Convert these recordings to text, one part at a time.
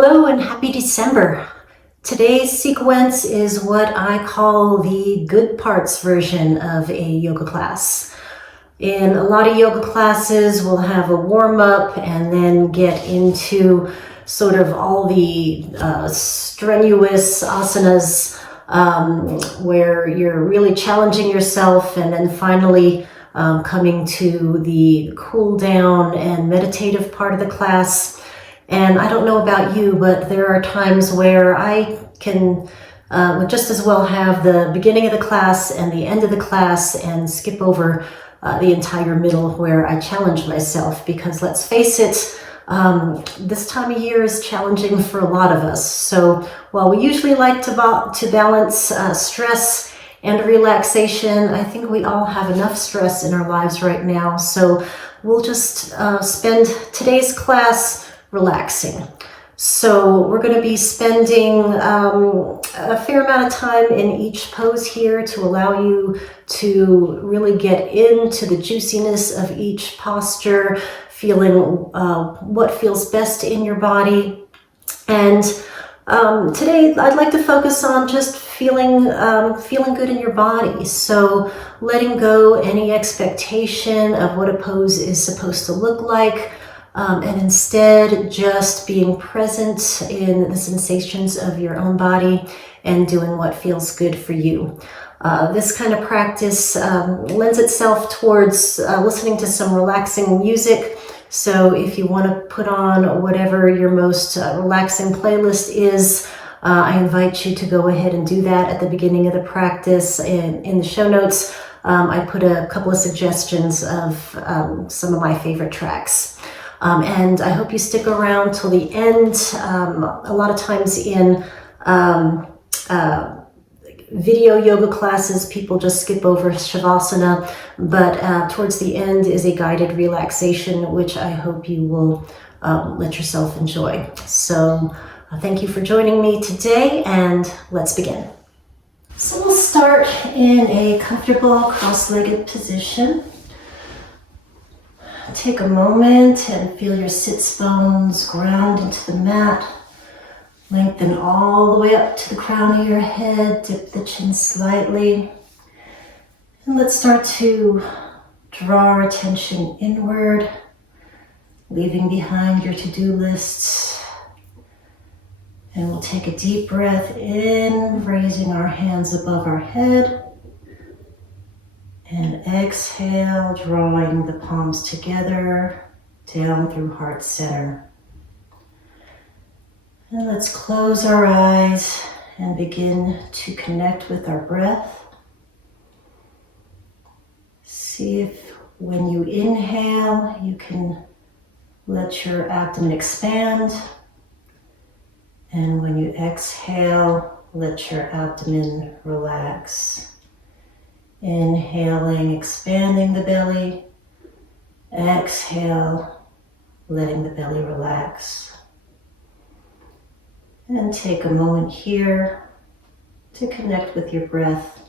Hello and happy December. Today's sequence is what I call the good parts version of a yoga class. In a lot of yoga classes, we'll have a warm-up and then get into sort of all the strenuous asanas where you're really challenging yourself, and then finally coming to the cool down and meditative part of the class. And I don't know about you, but there are times where I can just as well have the beginning of the class and the end of the class and skip over the entire middle where I challenge myself, because let's face it, this time of year is challenging for a lot of us. So while we usually like to balance stress and relaxation, I think we all have enough stress in our lives right now. So we'll just spend today's class relaxing. So we're going to be spending a fair amount of time in each pose here to allow you to really get into the juiciness of each posture, feeling what feels best in your body. And today I'd like to focus on just feeling good in your body. So letting go any expectation of what a pose is supposed to look like. And instead just being present in the sensations of your own body and doing what feels good for you. This kind of practice lends itself towards listening to some relaxing music. So if you want to put on whatever your most relaxing playlist is, I invite you to go ahead and do that at the beginning of the practice. In the show notes, I put a couple of suggestions of some of my favorite tracks. And I hope you stick around till the end. A lot of times in video yoga classes, people just skip over Shavasana, but towards the end is a guided relaxation, which I hope you will let yourself enjoy. So thank you for joining me today, and let's begin. So we'll start in a comfortable cross-legged position. Take a moment and feel your sits bones ground into the mat. Lengthen all the way up to the crown of your head. Dip the chin slightly. And let's start to draw our attention inward, leaving behind your to-do lists. And we'll take a deep breath in, raising our hands above our head. And exhale, drawing the palms together, down through heart center. And let's close our eyes and begin to connect with our breath. See if when you inhale, you can let your abdomen expand. And when you exhale, let your abdomen relax. Inhaling, expanding the belly. Exhale, letting the belly relax. And take a moment here to connect with your breath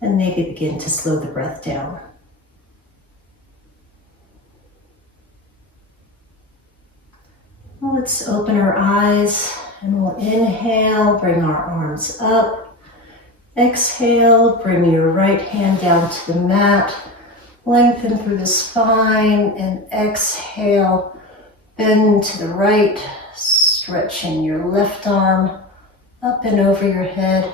and maybe begin to slow the breath down. Let's open our eyes and we'll inhale, bring our arms up. Exhale, bring your right hand down to the mat, lengthen through the spine, and exhale, bend to the right, stretching your left arm up and over your head.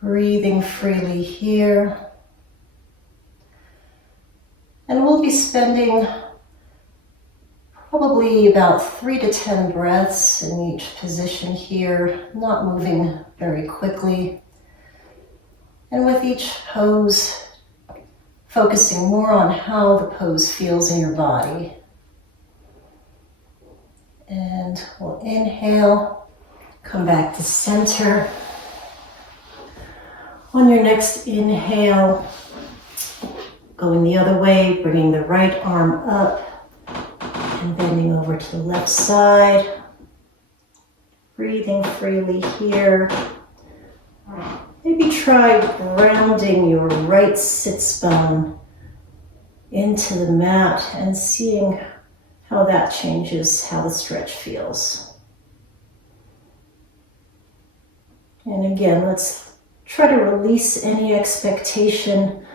Breathing freely here. And we'll be spending probably about 3 to 10 breaths in each position here, not moving very quickly. And with each pose, focusing more on how the pose feels in your body. And we'll inhale, come back to center. On your next inhale, going the other way, bringing the right arm up, and bending over to the left side. Breathing freely here. Maybe try grounding your right sits bone into the mat and seeing how that changes how the stretch feels. And again, let's try to release any expectation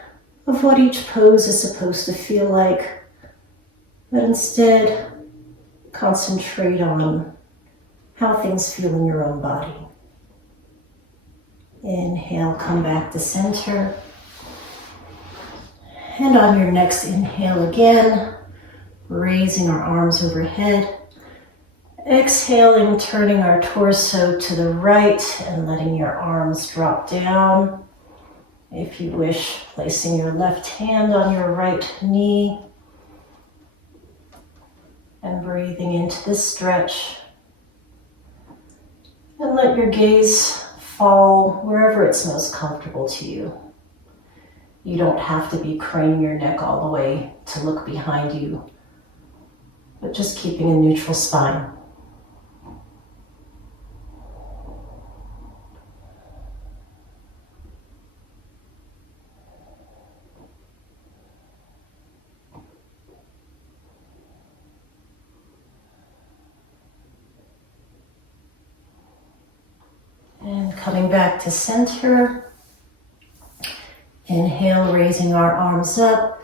of what each pose is supposed to feel like, but instead concentrate on how things feel in your own body. Inhale, come back to center. And on your next inhale again, raising our arms overhead. Exhaling, turning our torso to the right and letting your arms drop down. If you wish, placing your left hand on your right knee and breathing into this stretch. And let your gaze fall wherever it's most comfortable to you. You don't have to be craning your neck all the way to look behind you, but just keeping a neutral spine. And coming back to center. Inhale, raising our arms up.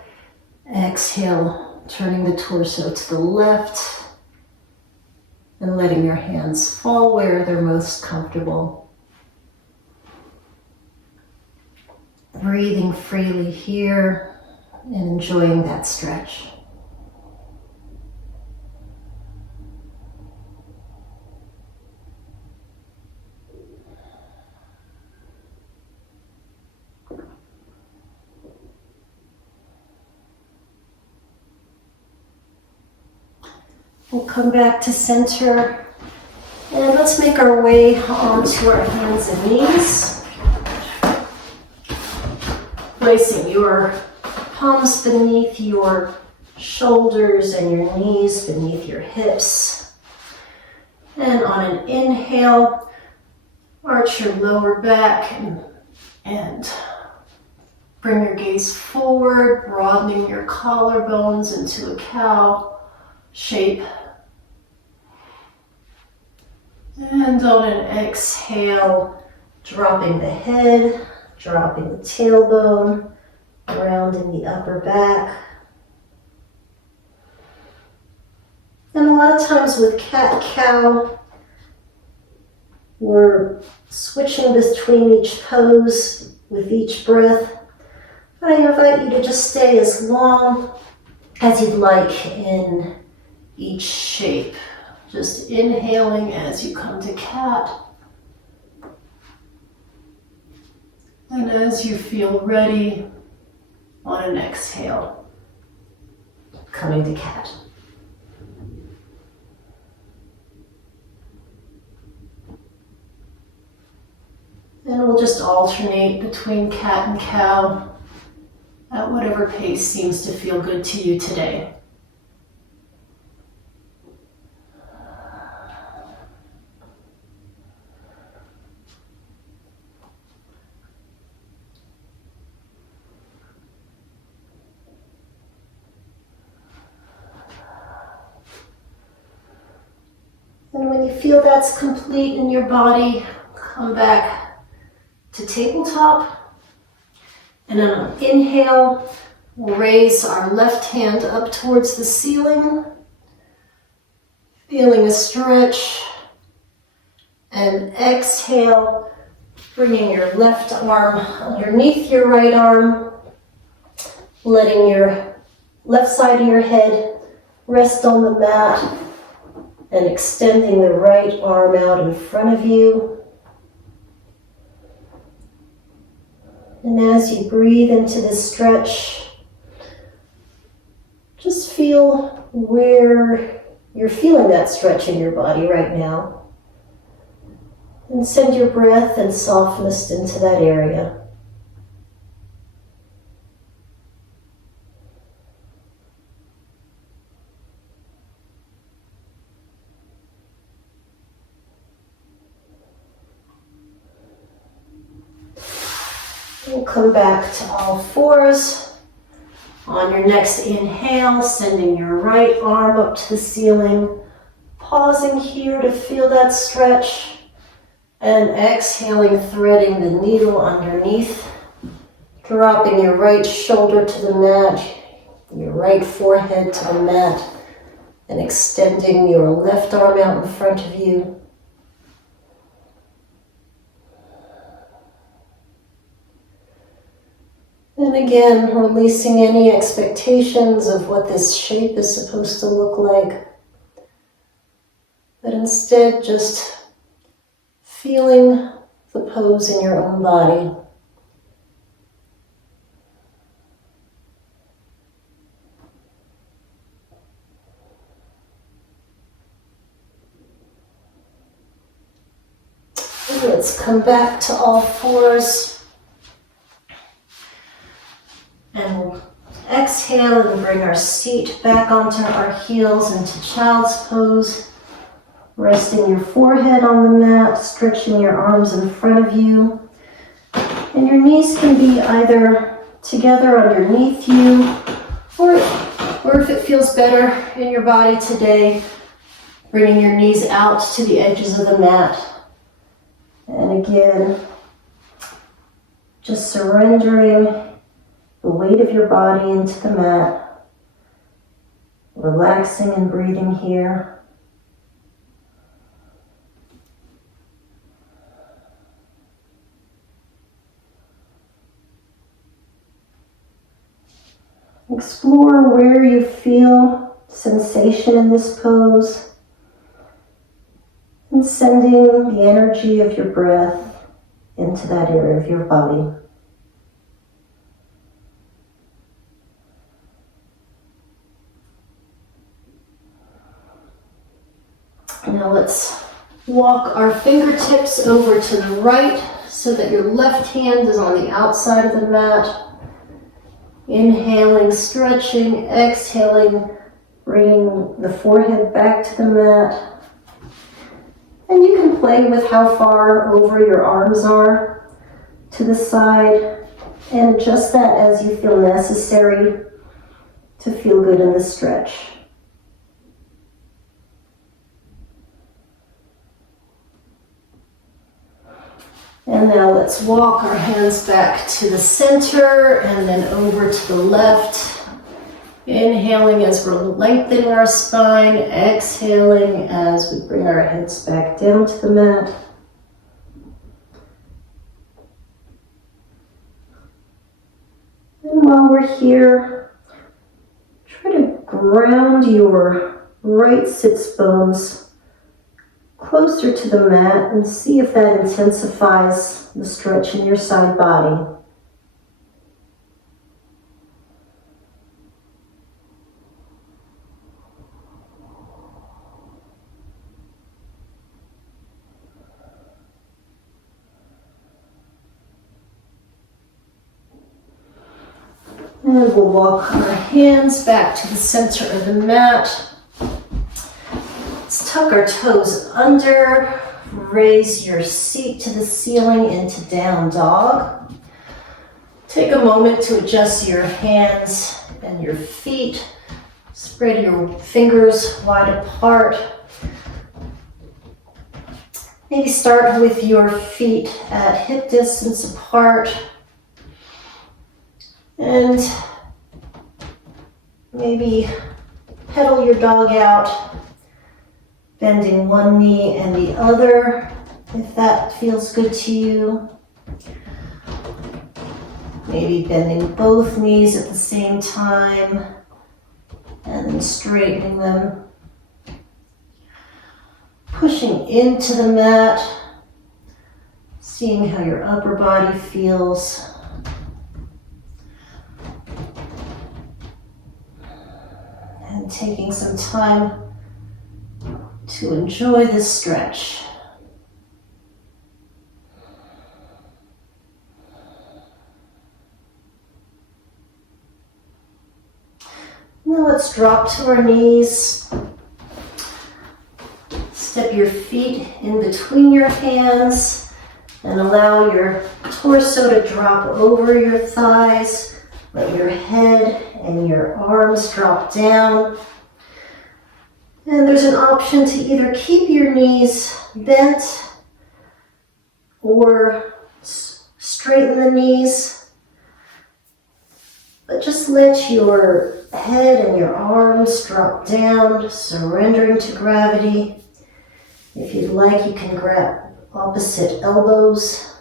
Exhale, turning the torso to the left and letting your hands fall where they're most comfortable. Breathing freely here and enjoying that stretch. We'll come back to center and let's make our way onto our hands and knees. Placing your palms beneath your shoulders and your knees beneath your hips. And on an inhale, arch your lower back and bring your gaze forward, broadening your collarbones into a cow shape. And on an exhale, dropping the head, dropping the tailbone, rounding the upper back. And a lot of times with cat-cow, we're switching between each pose with each breath. But I invite you to just stay as long as you'd like in each shape. Just inhaling as you come to cat. And as you feel ready, on an exhale, coming to cat. And we'll just alternate between cat and cow at whatever pace seems to feel good to you today. And when you feel that's complete in your body, come back to tabletop. And on an inhale, we'll raise our left hand up towards the ceiling, feeling a stretch. And exhale, bringing your left arm underneath your right arm, letting your left side of your head rest on the mat, and extending the right arm out in front of you. And as you breathe into this stretch, just feel where you're feeling that stretch in your body right now. And send your breath and softness into that area. We'll come back to all fours On your next inhale, sending your right arm up to the ceiling, pausing here to feel that stretch, and exhaling, threading the needle underneath, dropping your right shoulder to the mat, your right forehead to the mat, and extending your left arm out in front of you. And again, releasing any expectations of what this shape is supposed to look like, but instead just feeling the pose in your own body. And let's come back to all fours. And we'll exhale and bring our seat back onto our heels into child's pose. Resting your forehead on the mat, stretching your arms in front of you. And your knees can be either together underneath you, or if it feels better in your body today, bringing your knees out to the edges of the mat. And again, just surrendering the weight of your body into the mat, relaxing and breathing here. Explore where you feel sensation in this pose, and sending the energy of your breath into that area of your body. Now let's walk our fingertips over to the right so that your left hand is on the outside of the mat. Inhaling, stretching, exhaling, bringing the forehead back to the mat. And you can play with how far over your arms are to the side, and adjust that as you feel necessary to feel good in the stretch. And now let's walk our hands back to the center and then over to the left. Inhaling as we're lengthening our spine, exhaling as we bring our heads back down to the mat. And while we're here, try to ground your right sits bones closer to the mat and see if that intensifies the stretch in your side body. And we'll walk our hands back to the center of the mat. Let's tuck our toes under, raise your seat to the ceiling into down dog. Take a moment to adjust your hands and your feet. Spread your fingers wide apart. Maybe start with your feet at hip distance apart. And maybe pedal your dog out, bending one knee and the other, if that feels good to you. Maybe bending both knees at the same time and then straightening them. Pushing into the mat, seeing how your upper body feels. And taking some time to enjoy this stretch. Now let's drop to our knees. Step your feet in between your hands and allow your torso to drop over your thighs, Let your head and your arms drop down. And there's an option to either keep your knees bent or straighten the knees. But just let your head and your arms drop down, surrendering to gravity. If you'd like, you can grab opposite elbows.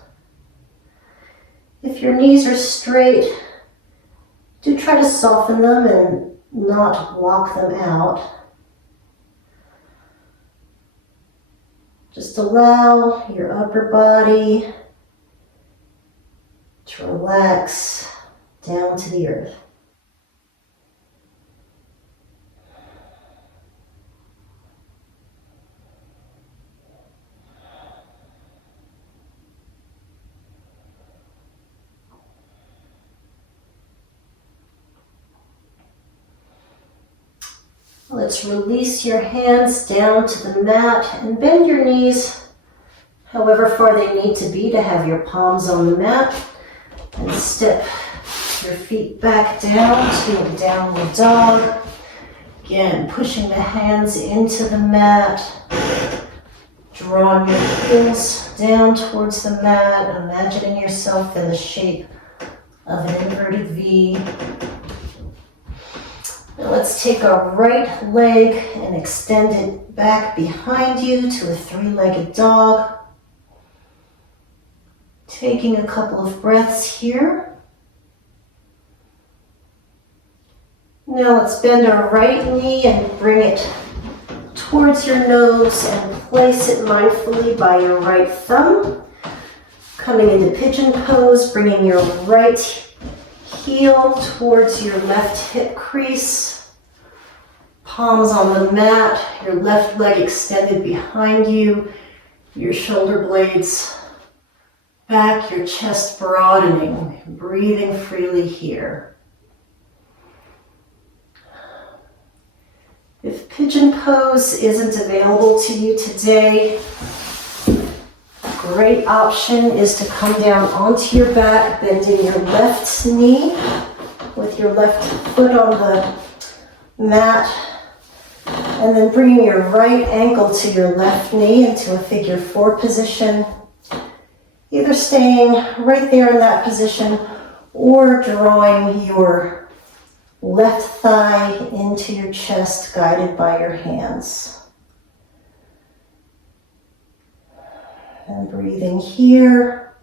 If your knees are straight, do try to soften them and not block them out. Just allow your upper body to relax down to the earth. Let's release your hands down to the mat and bend your knees however far they need to be to have your palms on the mat. And step your feet back down to a downward dog. Again, pushing the hands into the mat. Drawing your heels down towards the mat, imagining yourself in the shape of an inverted V. Now let's take our right leg and extend it back behind you to a three-legged dog. Taking a couple of breaths here. Now let's bend our right knee and bring it towards your nose and place it mindfully by your right thumb. Coming into pigeon pose, bringing your right heel towards your left hip crease. Palms on the mat, your left leg extended behind you, your shoulder blades back, your chest broadening, breathing freely here. If pigeon pose isn't available to you today, a great option is to come down onto your back, bending your left knee with your left foot on the mat, and then bringing your right ankle to your left knee into a figure four position. Either staying right there in that position or drawing your left thigh into your chest, guided by your hands. And breathing here.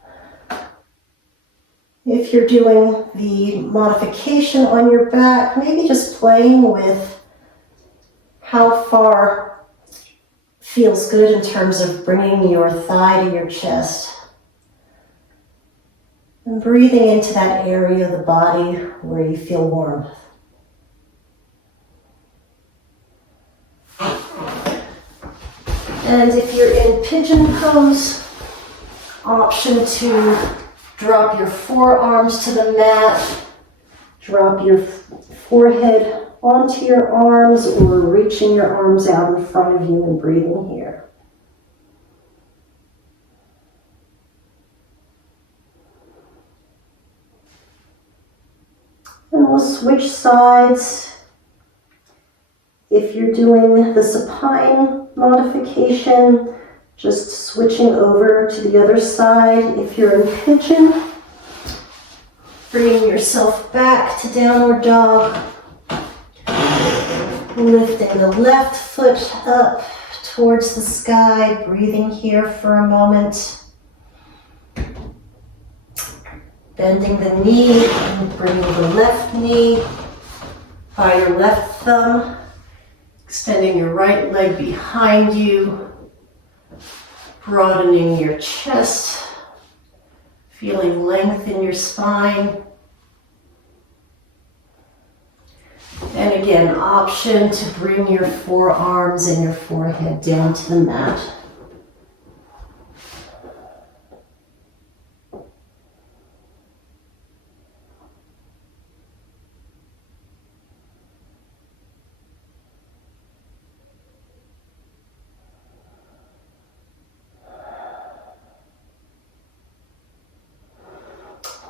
If you're doing the modification on your back, maybe just playing with how far feels good in terms of bringing your thigh to your chest. And breathing into that area of the body where you feel warmth. And if you're in pigeon pose, option to drop your forearms to the mat, drop your forehead onto your arms, or reaching your arms out in front of you and breathing here. And we'll switch sides. If you're doing the supine modification, just switching over to the other side. If you're in pigeon, bringing yourself back to downward dog. Lifting the left foot up towards the sky, breathing here for a moment. Bending the knee and bringing the left knee by your left thumb. Extending your right leg behind you. Broadening your chest. Feeling length in your spine. And again, option to bring your forearms and your forehead down to the mat.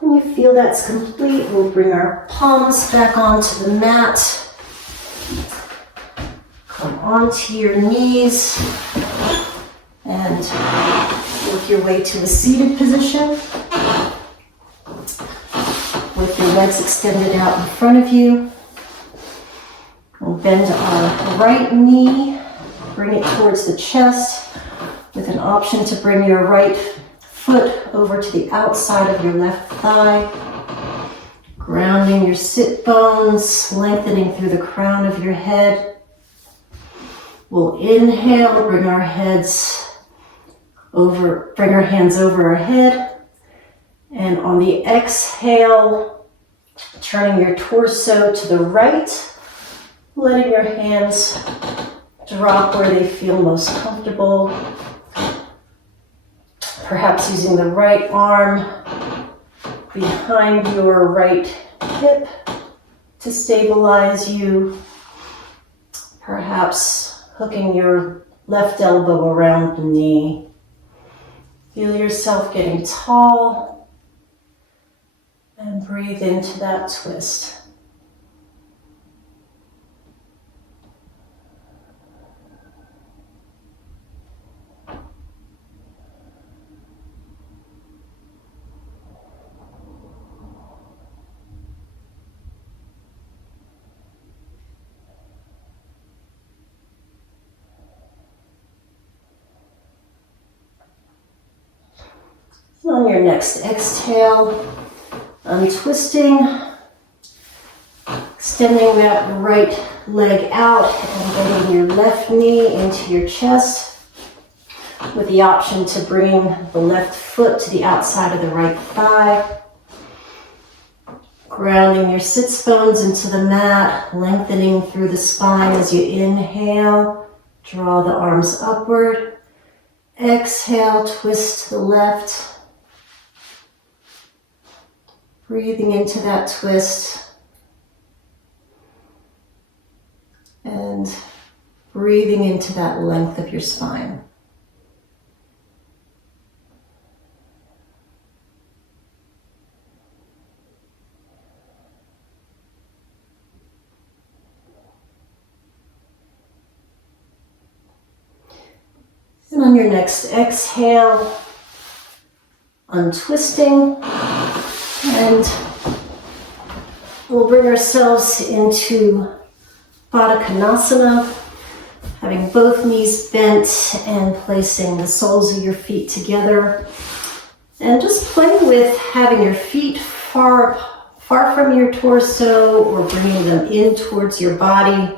When you feel that's complete, we'll bring our palms back onto the mat. Come onto your knees and work your way to a seated position with your legs extended out in front of you. We'll bend our right knee, bring it towards the chest with an option to bring your right foot over to the outside of your left thigh. Grounding your sit bones, lengthening through the crown of your head. We'll inhale, bring our hands over our head. And on the exhale, turning your torso to the right, letting your hands drop where they feel most comfortable. Perhaps using the right arm behind your right hip to stabilize you. Perhaps hooking your left elbow around the knee. Feel yourself getting tall and breathe into that twist. On your next exhale, untwisting, extending that right leg out and getting your left knee into your chest with the option to bring the left foot to the outside of the right thigh. Grounding your sits bones into the mat, lengthening through the spine as you inhale. Draw the arms upward. Exhale, twist to the left. Breathing into that twist and breathing into that length of your spine. And on your next exhale, untwisting. And we'll bring ourselves into Baddha Konasana, having both knees bent and placing the soles of your feet together. And just play with having your feet far from your torso or bringing them in towards your body.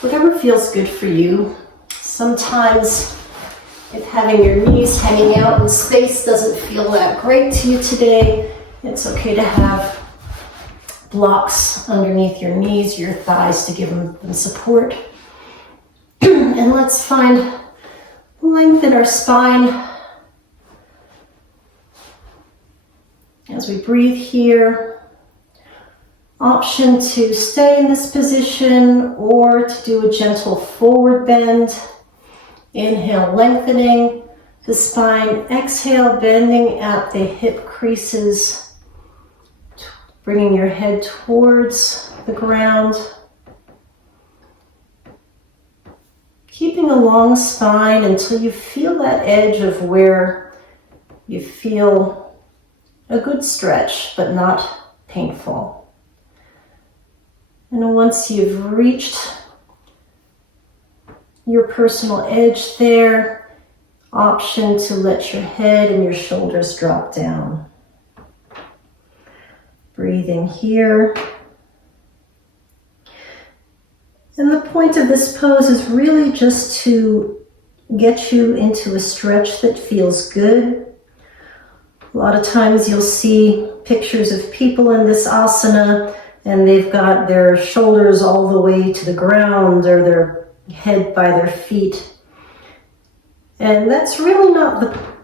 Whatever feels good for you. Sometimes if having your knees hanging out in space doesn't feel that great to you today, it's okay to have blocks underneath your knees, your thighs to give them support. And let's find length in our spine as we breathe here. Option to stay in this position or to do a gentle forward bend. Inhale, lengthening the spine. Exhale, bending at the hip creases. Bringing your head towards the ground. Keeping a long spine until you feel that edge of where you feel a good stretch, but not painful. And once you've reached your personal edge there, option to let your head and your shoulders drop down. Breathing here. And the point of this pose is really just to get you into a stretch that feels good. A lot of times you'll see pictures of people in this asana and they've got their shoulders all the way to the ground or their head by their feet. And that's really not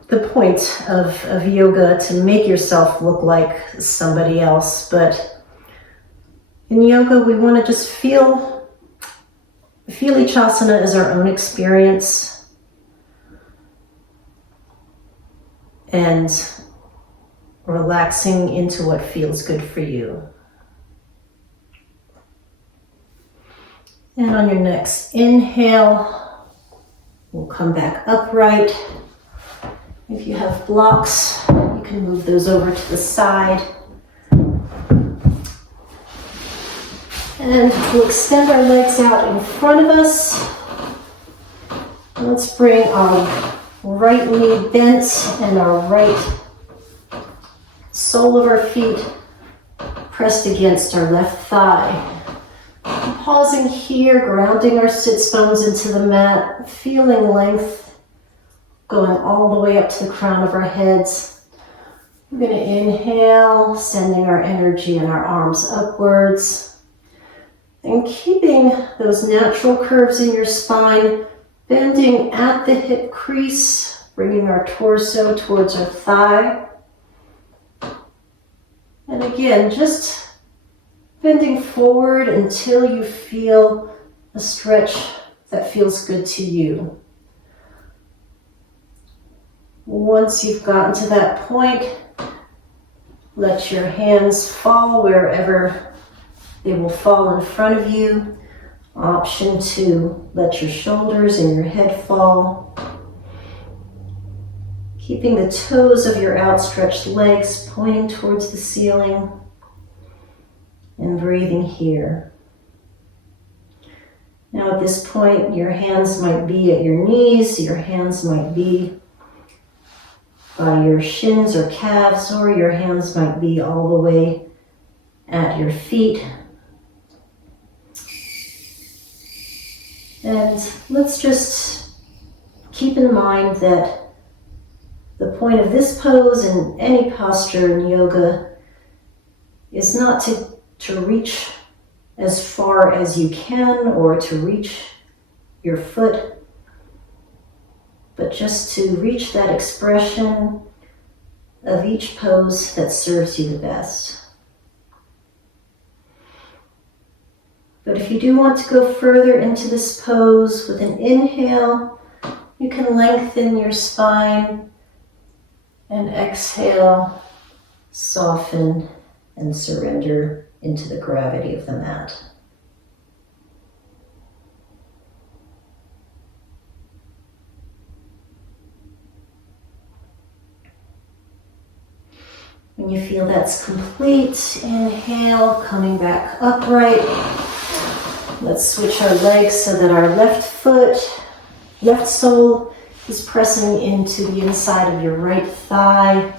the point of yoga, to make yourself look like somebody else. But in yoga, we want to just feel each asana as our own experience. And relaxing into what feels good for you. And on your next inhale, we'll come back upright. If you have blocks, you can move those over to the side. And we'll extend our legs out in front of us. Let's bring our right knee bent and our right sole of our feet pressed against our left thigh. Pausing here, grounding our sits bones into the mat, feeling length going all the way up to the crown of our heads. We're going to inhale, sending our energy and our arms upwards. And keeping those natural curves in your spine, bending at the hip crease, bringing our torso towards our thigh. And again, just bending forward until you feel a stretch that feels good to you. Once you've gotten to that point, let your hands fall wherever they will fall in front of you. Option to let your shoulders and your head fall. Keeping the toes of your outstretched legs pointing towards the ceiling. And breathing here. Now at this point, your hands might be at your knees, your hands might be by your shins or calves, or your hands might be all the way at your feet. And let's just keep in mind that the point of this pose and any posture in yoga is not to reach as far as you can or to reach your foot, but just to reach that expression of each pose that serves you the best. But if you do want to go further into this pose with an inhale, you can lengthen your spine and exhale, soften and surrender into the gravity of the mat. When you feel that's complete, inhale, coming back upright. Let's switch our legs so that our left sole is pressing into the inside of your right thigh.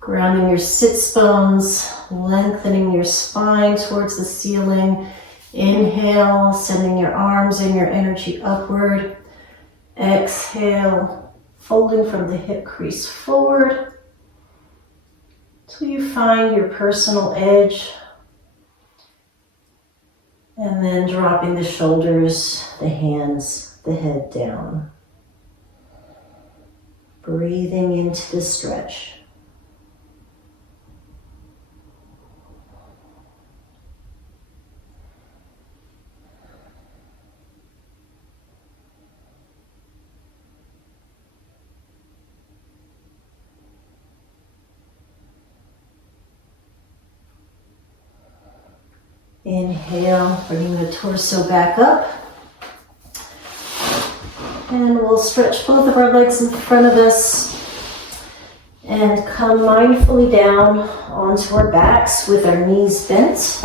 Grounding your sits bones, lengthening your spine towards the ceiling. Inhale, sending your arms and your energy upward. Exhale, folding from the hip crease forward till you find your personal edge. And then dropping the shoulders, the hands, the head down. Breathing into the stretch. Inhale, bringing the torso back up. And we'll stretch both of our legs in front of us and come mindfully down onto our backs with our knees bent.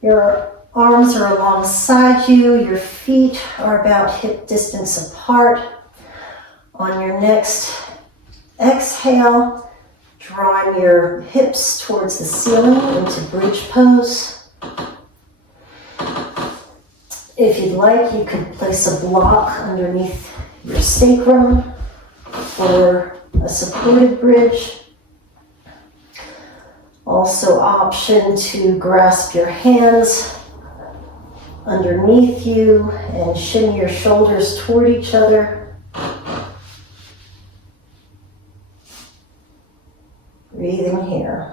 Your arms are alongside you, your feet are about hip distance apart. On your next exhale, drawing your hips towards the ceiling into bridge pose. If you'd like, you could place a block underneath your sacrum for a supported bridge. Also option to grasp your hands underneath you and shimmy your shoulders toward each other. Breathing here.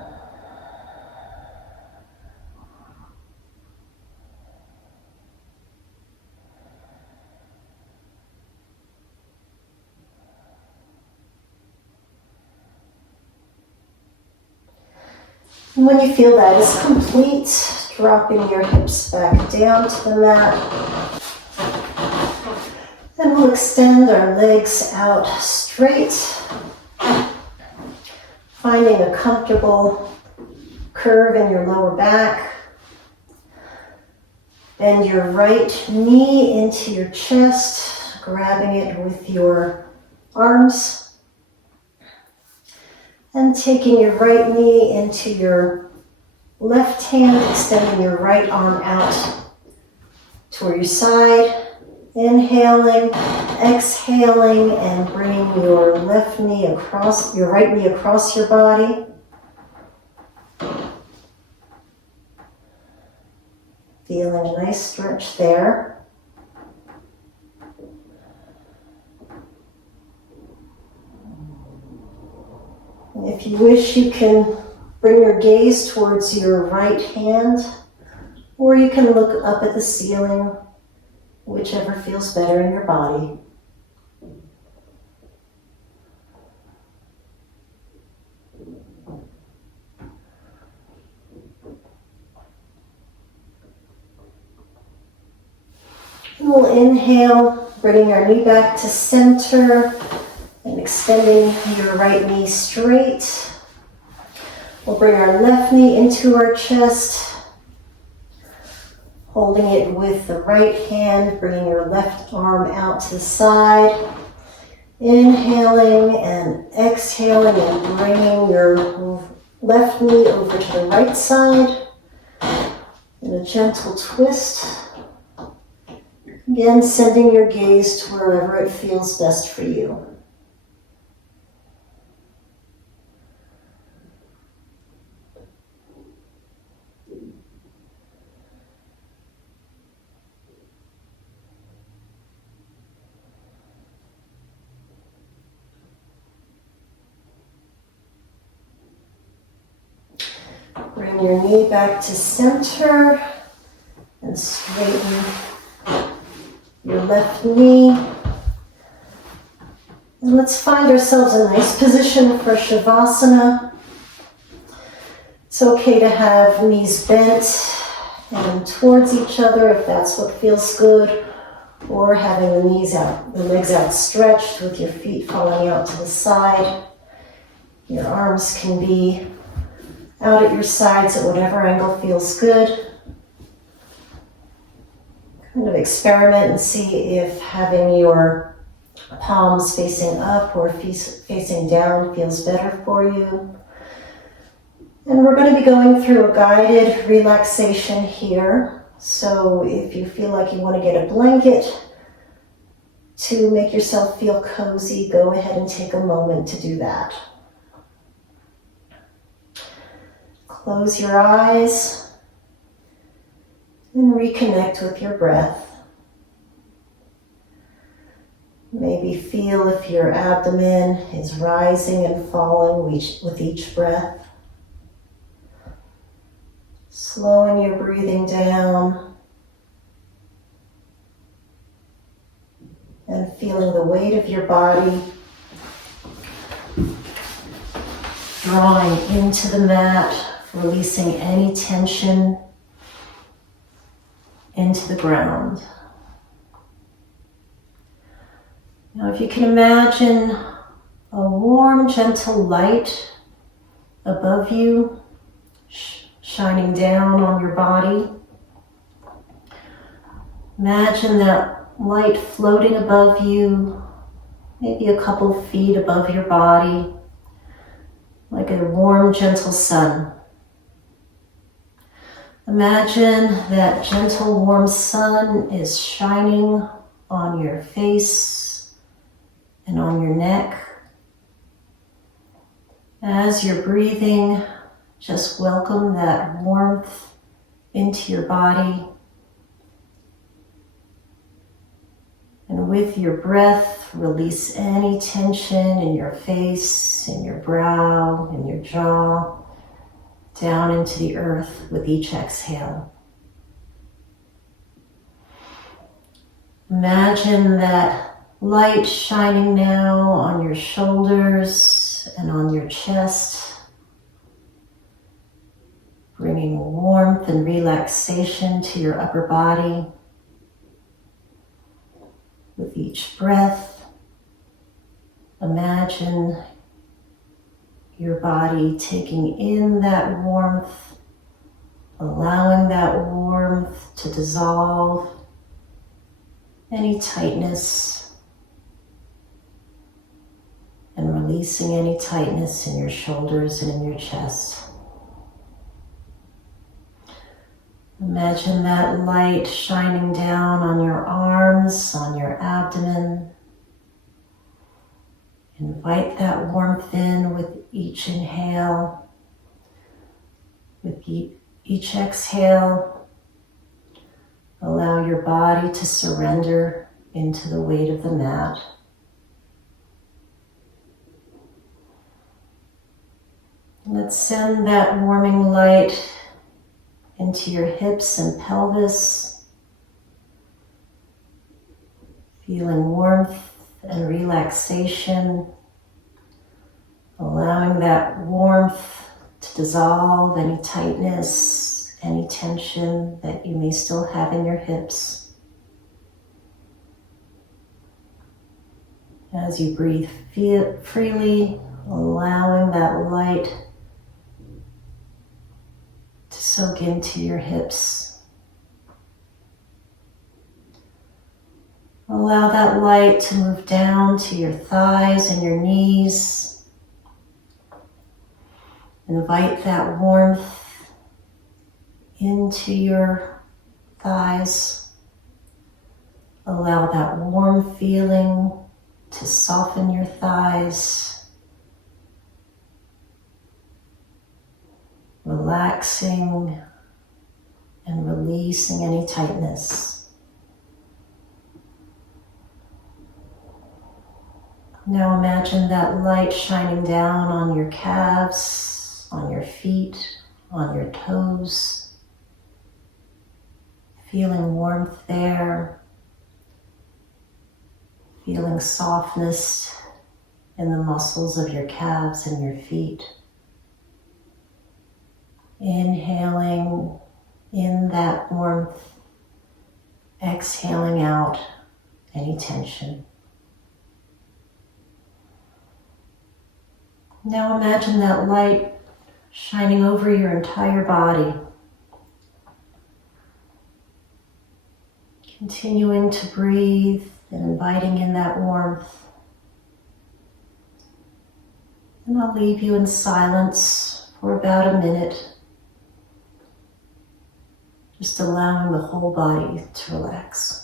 And when you feel that is complete, dropping your hips back down to the mat. Then we'll extend our legs out straight, finding a comfortable curve in your lower back. Bend your right knee into your chest, grabbing it with your arms. And taking your right knee into your left hand, extending your right arm out toward your side. Inhaling, exhaling, and bringing your right knee across your body. Feeling a nice stretch there. And if you wish, you can bring your gaze towards your right hand, or you can look up at the ceiling, whichever feels better in your body. And we'll inhale, bringing our knee back to center and extending your right knee straight. We'll bring our left knee into our chest, holding it with the right hand, bringing your left arm out to the side. Inhaling and exhaling and bringing your left knee over to the right side in a gentle twist. Again, sending your gaze to wherever it feels best for you. Bring your knee back to center and straighten your left knee. And let's find ourselves a nice position for Shavasana. It's okay to have knees bent and towards each other if that's what feels good, or having the legs outstretched with your feet falling out to the side. Your arms can be out at your sides at whatever angle feels good. Kind of experiment and see if having your palms facing up or facing down feels better for you. And we're going to be going through a guided relaxation here. So if you feel like you want to get a blanket to make yourself feel cozy, go ahead and take a moment to do that. Close your eyes and reconnect with your breath. Maybe feel if your abdomen is rising and falling with each breath. Slowing your breathing down and feeling the weight of your body drawing into the mat, releasing any tension into the ground. Now, if you can imagine a warm, gentle light above you, shining down on your body. Imagine that light floating above you, maybe a couple feet above your body, like a warm, gentle sun. Imagine that gentle, warm sun is shining on your face and on your neck. As you're breathing, just welcome that warmth into your body. And with your breath, release any tension in your face, in your brow, in your jaw, down into the earth with each exhale. Imagine that light shining now on your shoulders and on your chest. bringing warmth and relaxation to your upper body. With each breath, imagine your body taking in that warmth, allowing that warmth to dissolve any tightness, and releasing any tightness in your shoulders and in your chest. Imagine that light shining down on your arms, on your abdomen. Invite that warmth in with each inhale. With each exhale, allow your body to surrender into the weight of the mat. Let's send that warming light into your hips and pelvis, feeling warmth and relaxation, allowing that warmth to dissolve any tightness, any tension that you may still have in your hips. As you breathe freely, allowing that light to soak into your hips. Allow that light to move down to your thighs and your knees. Invite that warmth into your thighs. Allow that warm feeling to soften your thighs, relaxing and releasing any tightness. Now imagine that light shining down on your calves, on your feet, on your toes, feeling warmth there, feeling softness in the muscles of your calves and your feet. Inhaling in that warmth, exhaling out any tension. Now imagine that light shining over your entire body. Continuing to breathe and inviting in that warmth. And I'll leave you in silence for about a minute, just allowing the whole body to relax.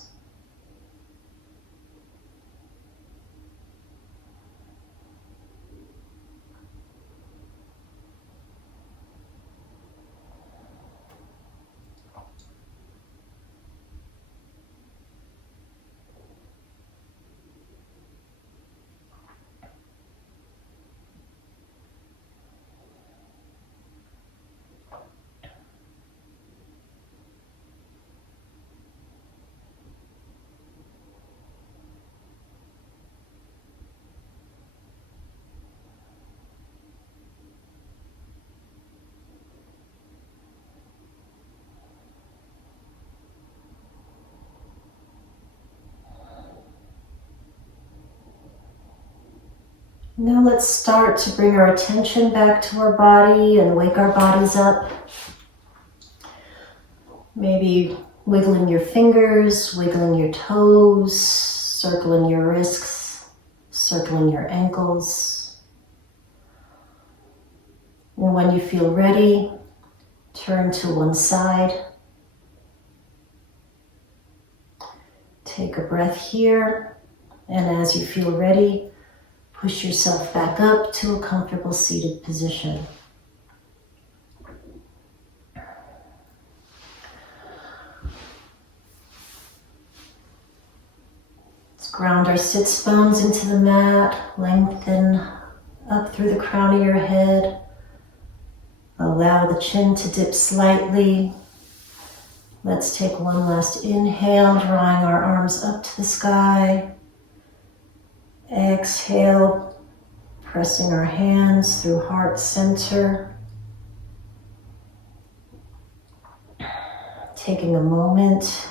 Now let's start to bring our attention back to our body and wake our bodies up. Maybe wiggling your fingers, wiggling your toes, circling your wrists, circling your ankles. And when you feel ready, turn to one side. Take a breath here, and as you feel ready, push yourself back up to a comfortable seated position. Let's ground our sits bones into the mat, lengthen up through the crown of your head. Allow the chin to dip slightly. Let's take one last inhale, drawing our arms up to the sky. Exhale, pressing our hands through heart center. taking a moment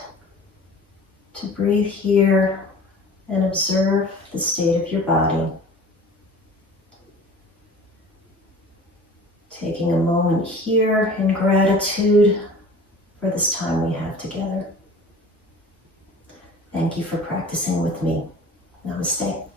to breathe here and observe the state of your body. Taking a moment here in gratitude for this time we have together. Thank you for practicing with me. Namaste.